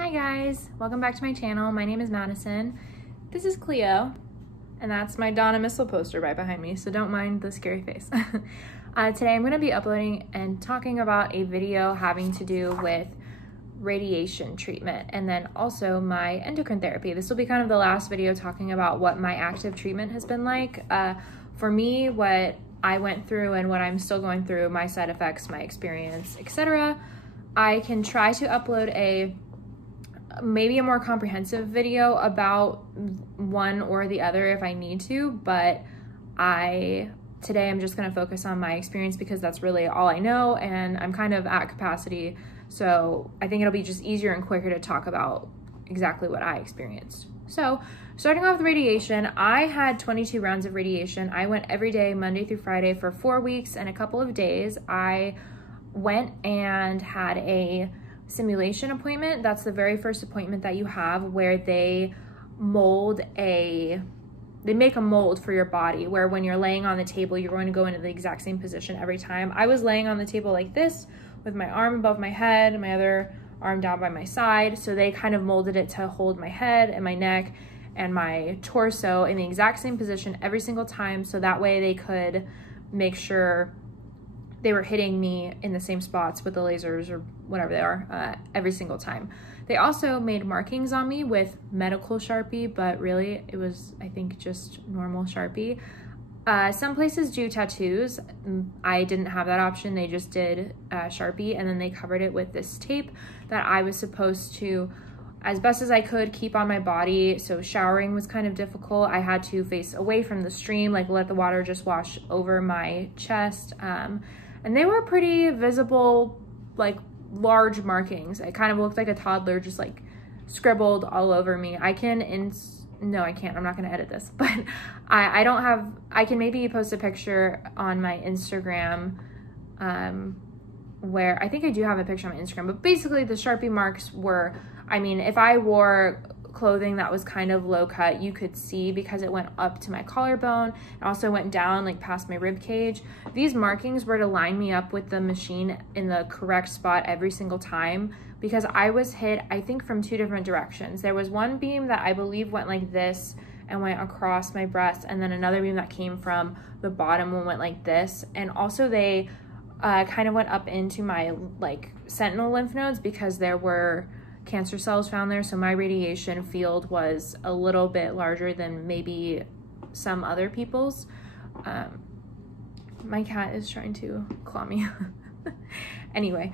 Hi guys, welcome back to my channel. My name is Madison. This is Cleo, and that's my Donna Missile poster right behind me, so don't mind the scary face. Today I'm going to be uploading and talking about a video having to do with radiation treatment and then also my endocrine therapy. This will be kind of the last video talking about what my active treatment has been like. For me, what I went through and what I'm still going through, my side effects, my experience, etc. I can try to upload maybe a more comprehensive video about one or the other if I need to, but today I'm just going to focus on my experience because that's really all I know and I'm kind of at capacity, so I think it'll be just easier and quicker to talk about exactly what I experienced. So starting off with radiation, I had 22 rounds of radiation. I went every day, Monday through Friday, for 4 weeks and a couple of days. I went and had a simulation appointment. That's the very first appointment that you have, where they make a mold for your body, where when you're laying on the table, you're going to go into the exact same position every time. I was laying on the table like this with my arm above my head and my other arm down by my side. So they kind of molded it to hold my head and my neck and my torso in the exact same position every single time. So that way they could make sure they were hitting me in the same spots with the lasers or whatever they are every single time. They also made markings on me with medical Sharpie, but really it was, I think, just normal Sharpie. Some places do tattoos. I didn't have that option. They just did Sharpie, and then they covered it with this tape that I was supposed to, as best as I could, keep on my body. So showering was kind of difficult. I had to face away from the stream, like let the water just wash over my chest. And they were pretty visible, like large markings. It kind of looked like a toddler just like scribbled all over me. No, I can't. I'm not going to edit this, but I can maybe post a picture on my Instagram, where I think I do have a picture on my Instagram, but basically the Sharpie marks were, I mean, if I wore clothing that was kind of low cut, you could see because it went up to my collarbone and also went down like past my rib cage. These markings were to line me up with the machine in the correct spot every single time, because I was hit, I think, from 2 different directions. There was one beam that I believe went like this and went across my breast, and then another beam that came from the bottom and went like this. And also they kind of went up into my like sentinel lymph nodes because there were cancer cells found there. So my radiation field was a little bit larger than maybe some other people's. My cat is trying to claw me. Anyway,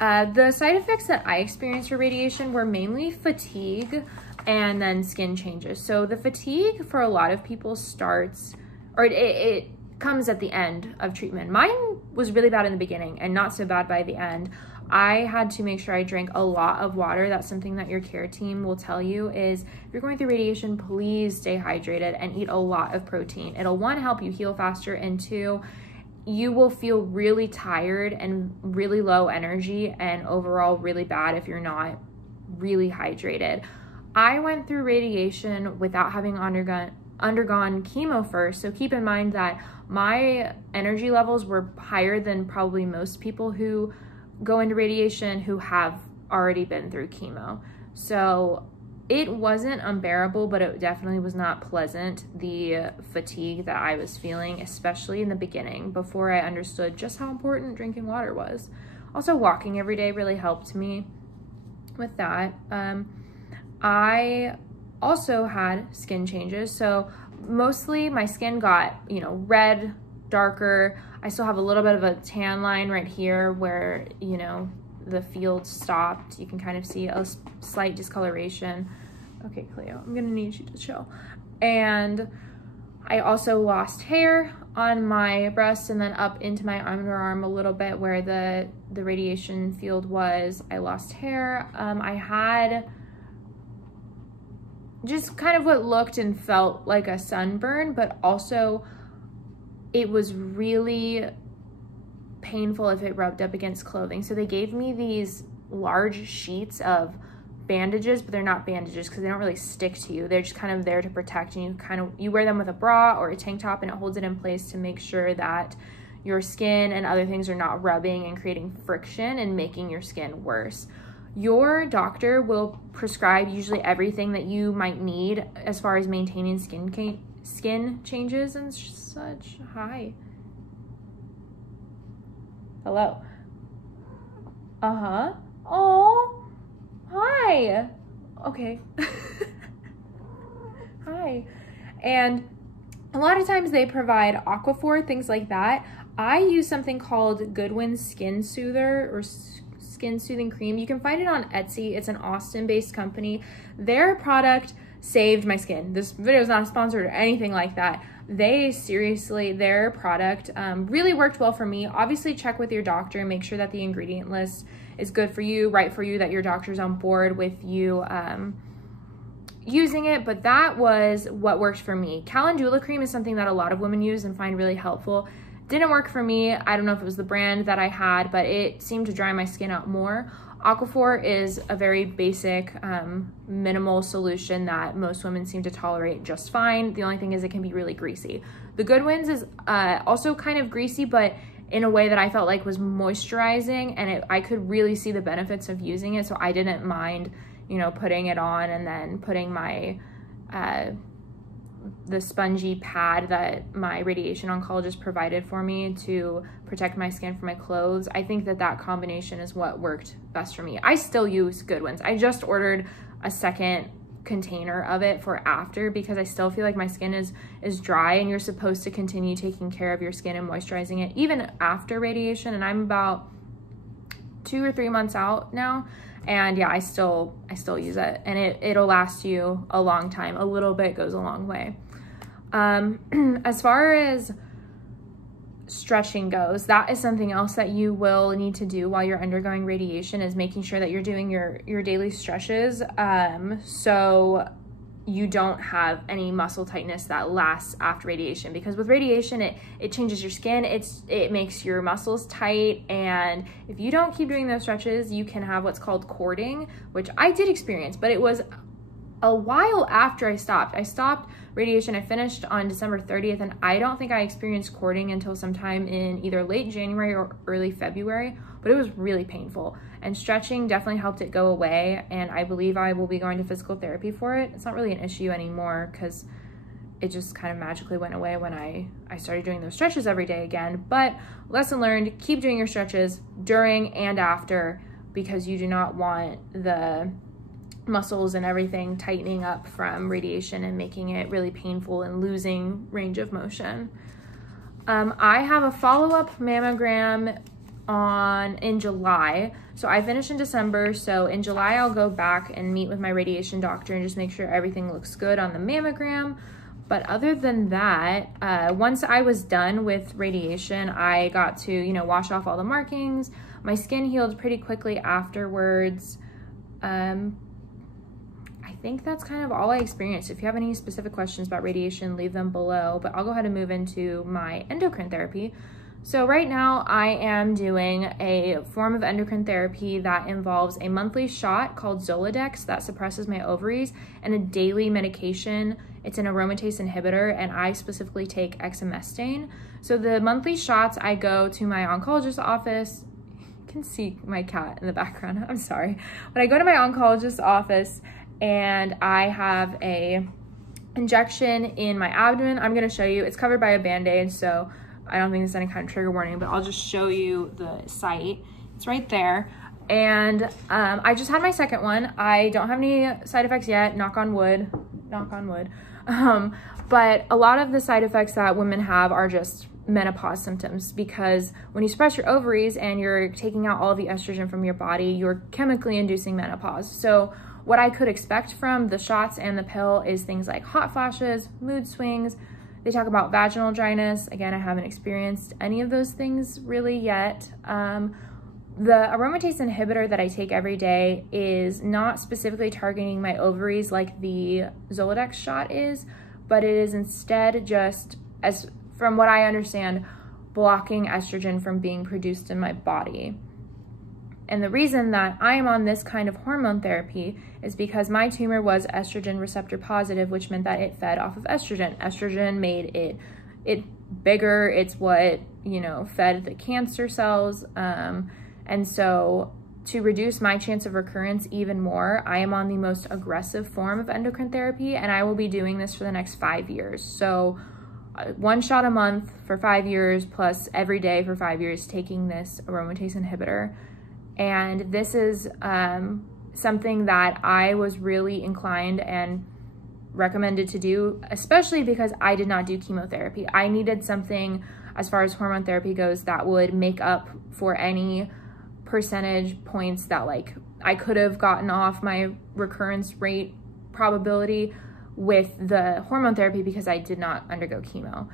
the side effects that I experienced for radiation were mainly fatigue and then skin changes. So the fatigue for a lot of people starts, or it comes at the end of treatment. Mine was really bad in the beginning and not so bad by the end. I had to make sure I drank a lot of water. That's something that your care team will tell you, is if you're going through radiation, please stay hydrated and eat a lot of protein. It'll, 1, help you heal faster, and 2, you will feel really tired and really low energy and overall really bad if you're not really hydrated. I went through radiation without having undergone chemo first, so keep in mind that my energy levels were higher than probably most people who go into radiation who have already been through chemo. So it wasn't unbearable, but it definitely was not pleasant, the fatigue that I was feeling, especially in the beginning, before I understood just how important drinking water was. Also, walking every day really helped me with that. I also had skin changes. So mostly my skin got, red, darker. I still have a little bit of a tan line right here where, the field stopped. You can kind of see a slight discoloration. Okay, Cleo, I'm gonna need you to chill. And I also lost hair on my breast and then up into my underarm a little bit where the radiation field was. I lost hair. I had just kind of what looked and felt like a sunburn, but also it was really painful if it rubbed up against clothing. So they gave me these large sheets of bandages, but they're not bandages because they don't really stick to you. They're just kind of there to protect, and you wear them with a bra or a tank top, and it holds it in place to make sure that your skin and other things are not rubbing and creating friction and making your skin worse. your doctor will prescribe usually everything that you might need as far as maintaining skin changes and such. Hi. Hello. Uh-huh. Oh, hi. Okay. Hi. And a lot of times they provide Aquaphor, things like that. I use something called Goodwin Skin Soother or Skin Soothing Cream. You can find it on Etsy. It's an Austin-based company. Their product saved my skin. This video is not sponsored or anything like that. They seriously, their product really worked well for me. Obviously, check with your doctor and make sure that the ingredient list is good for you, right for you, that your doctor's on board with you using it, but that was what worked for me. Calendula cream is something that a lot of women use and find really helpful. Didn't work for me. I don't know if it was the brand that I had, but it seemed to dry my skin out more. Aquaphor is a very basic, minimal solution that most women seem to tolerate just fine. The only thing is it can be really greasy. The Goodwin's is also kind of greasy, but in a way that I felt like was moisturizing, and I could really see the benefits of using it, so I didn't mind, you know, putting it on and then putting my the spongy pad that my radiation oncologist provided for me to protect my skin from my clothes. I think that that combination is what worked best for me. I still use Goodwin's. I just ordered a second container of it for after, because I still feel like my skin is dry, and you're supposed to continue taking care of your skin and moisturizing it even after radiation. And I'm about 2 or 3 months out now, and yeah, I still use it, and it'll last you a long time. A little bit goes a long way. As far as stretching goes, that is something else that you will need to do while you're undergoing radiation, is making sure that you're doing your daily stretches, so you don't have any muscle tightness that lasts after radiation. Because with radiation, it changes your skin, it makes your muscles tight, and if you don't keep doing those stretches, you can have what's called cording, which I did experience, but it was a while after I stopped. I stopped radiation, I finished on December 30th, and I don't think I experienced cording until sometime in either late January or early February, but it was really painful. And stretching definitely helped it go away, and I believe I will be going to physical therapy for it. It's not really an issue anymore because it just kind of magically went away when I started doing those stretches every day again. But lesson learned, keep doing your stretches during and after, because you do not want the muscles and everything tightening up from radiation and making it really painful and losing range of motion. I have a follow-up mammogram in July. So I finished in December. So in July, I'll go back and meet with my radiation doctor and just make sure everything looks good on the mammogram. But other than that, once I was done with radiation, I got to, you know, wash off all the markings. My skin healed pretty quickly afterwards. I think that's kind of all I experienced. If you have any specific questions about radiation, leave them below, but I'll go ahead and move into my endocrine therapy. So right now I am doing a form of endocrine therapy that involves a monthly shot called Zoladex that suppresses my ovaries, and a daily medication. It's an aromatase inhibitor, and I specifically take exemestane. So the monthly shots, I go to my oncologist's office. You can see my cat in the background, I'm sorry. But I go to my oncologist's office and I have a injection in my abdomen. I'm gonna show you, it's covered by a Band-Aid, so I don't think there's any kind of trigger warning, but I'll just show you the site. It's right there. And I just had my second one. I don't have any side effects yet, knock on wood, knock on wood. But a lot of the side effects that women have are just menopause symptoms, because when you suppress your ovaries and you're taking out all the estrogen from your body, you're chemically inducing menopause. So what I could expect from the shots and the pill is things like hot flashes, mood swings. They talk about vaginal dryness. Again, I haven't experienced any of those things really yet. The aromatase inhibitor that I take every day is not specifically targeting my ovaries like the Zoladex shot is, but it is instead just, as from what I understand, blocking estrogen from being produced in my body. And the reason that I am on this kind of hormone therapy is because my tumor was estrogen receptor positive, which meant that it fed off of estrogen. Estrogen made it bigger. It's what, you know, fed the cancer cells. And so to reduce my chance of recurrence even more, I am on the most aggressive form of endocrine therapy, and I will be doing this for the next 5 years. So 1 shot a month for 5 years, plus every day for 5 years taking this aromatase inhibitor. And this is something that I was really inclined and recommended to do, especially because I did not do chemotherapy. I needed something, as far as hormone therapy goes, that would make up for any percentage points that like I could have gotten off my recurrence rate probability with the hormone therapy, because I did not undergo chemo.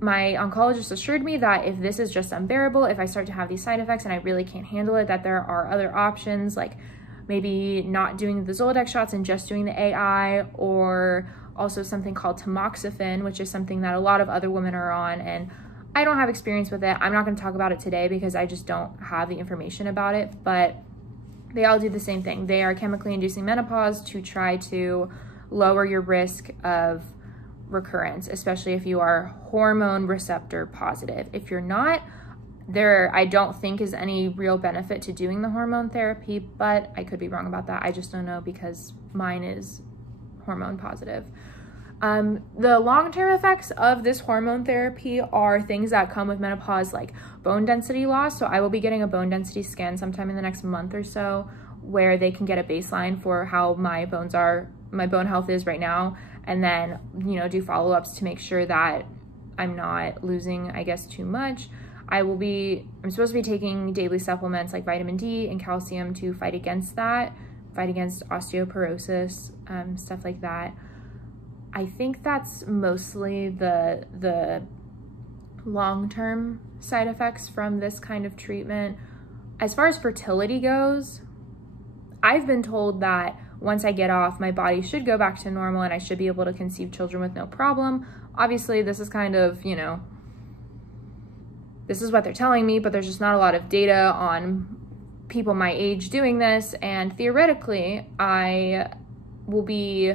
My oncologist assured me that if this is just unbearable, if I start to have these side effects and I really can't handle it, that there are other options, like maybe not doing the Zoladex shots and just doing the AI, or also something called tamoxifen, which is something that a lot of other women are on, and I don't have experience with it. I'm not going to talk about it today because I just don't have the information about it, but they all do the same thing. They are chemically inducing menopause to try to lower your risk of recurrence, especially if you are hormone receptor positive. If you're not, there I don't think is any real benefit to doing the hormone therapy, but I could be wrong about that. I just don't know because mine is hormone positive. The long-term effects of this hormone therapy are things that come with menopause, like bone density loss. So I will be getting a bone density scan sometime in the next month or so, where they can get a baseline for how my bones are, my bone health is right now, and then, you know, do follow-ups to make sure that I'm not losing, I guess, too much. I'm supposed to be taking daily supplements like vitamin D and calcium to fight against that, fight against osteoporosis, stuff like that. I think that's mostly the long-term side effects from this kind of treatment. As far as fertility goes, I've been told that once I get off, my body should go back to normal and I should be able to conceive children with no problem. Obviously, this is kind of, you know, this is what they're telling me, but there's just not a lot of data on people my age doing this, and theoretically, I will be,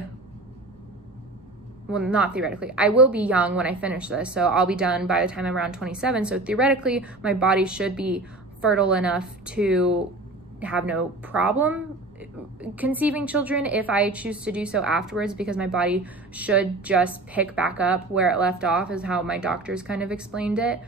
well, not theoretically, I will be young when I finish this, so I'll be done by the time I'm around 27, so theoretically, my body should be fertile enough to have no problem conceiving children if I choose to do so afterwards, because my body should just pick back up where it left off, is how my doctors kind of explained it.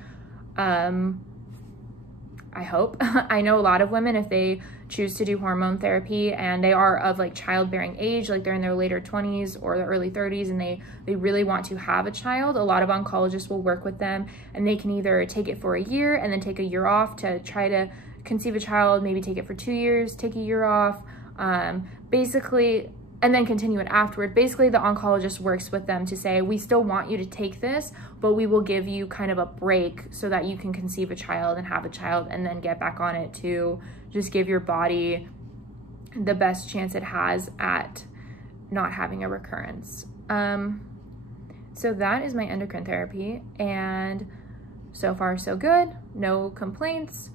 I hope. I know a lot of women, if they choose to do hormone therapy and they are of like childbearing age, like they're in their later 20s or the early 30s, and they really want to have a child, a lot of oncologists will work with them, and they can either take it for a year and then take a year off to try to conceive a child, maybe take it for 2 years, take a year off, basically, and then continue it afterward. Basically, the oncologist works with them to say, we still want you to take this, but we will give you kind of a break so that you can conceive a child and have a child and then get back on it to just give your body the best chance it has at not having a recurrence. So that is my endocrine therapy, and so far so good, no complaints.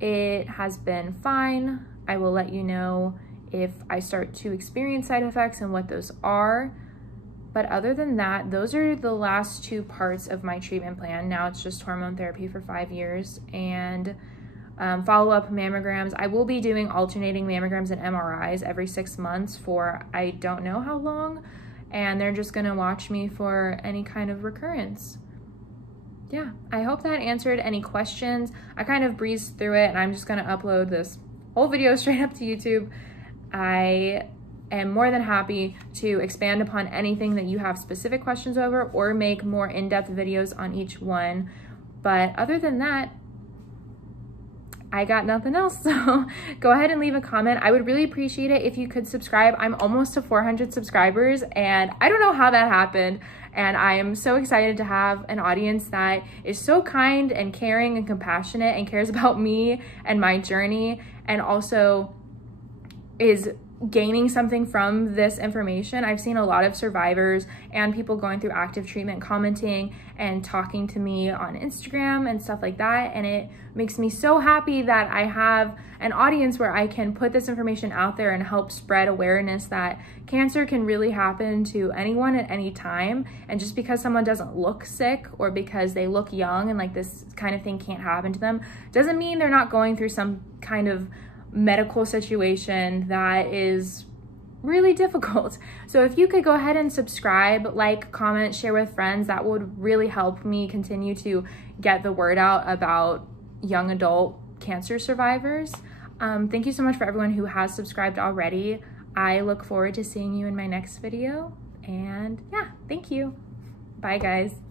It has been fine. I will let you know if I start to experience side effects and what those are. But other than that, those are the last 2 parts of my treatment plan. Now it's just hormone therapy for 5 years and follow-up mammograms. I will be doing alternating mammograms and MRIs every 6 months for I don't know how long, and they're just gonna watch me for any kind of recurrence. Yeah, I hope that answered any questions. I kind of breezed through it, and I'm just gonna upload this whole video straight up to YouTube. I am more than happy to expand upon anything that you have specific questions over, or make more in-depth videos on each one. But other than that, I got nothing else. So go ahead and leave a comment. I would really appreciate it if you could subscribe. I'm almost to 400 subscribers, and I don't know how that happened. And I am so excited to have an audience that is so kind and caring and compassionate and cares about me and my journey, and also is gaining something from this information. I've seen a lot of survivors and people going through active treatment commenting and talking to me on Instagram and stuff like that, and it makes me so happy that I have an audience where I can put this information out there and help spread awareness that cancer can really happen to anyone at any time. And just because someone doesn't look sick, or because they look young and like this kind of thing can't happen to them, doesn't mean they're not going through some kind of medical situation that is really difficult. So if you could go ahead and subscribe, like, comment, share with friends, that would really help me continue to get the word out about young adult cancer survivors. Thank you so much for everyone who has subscribed already. I look forward to seeing you in my next video, and yeah, thank you. Bye guys.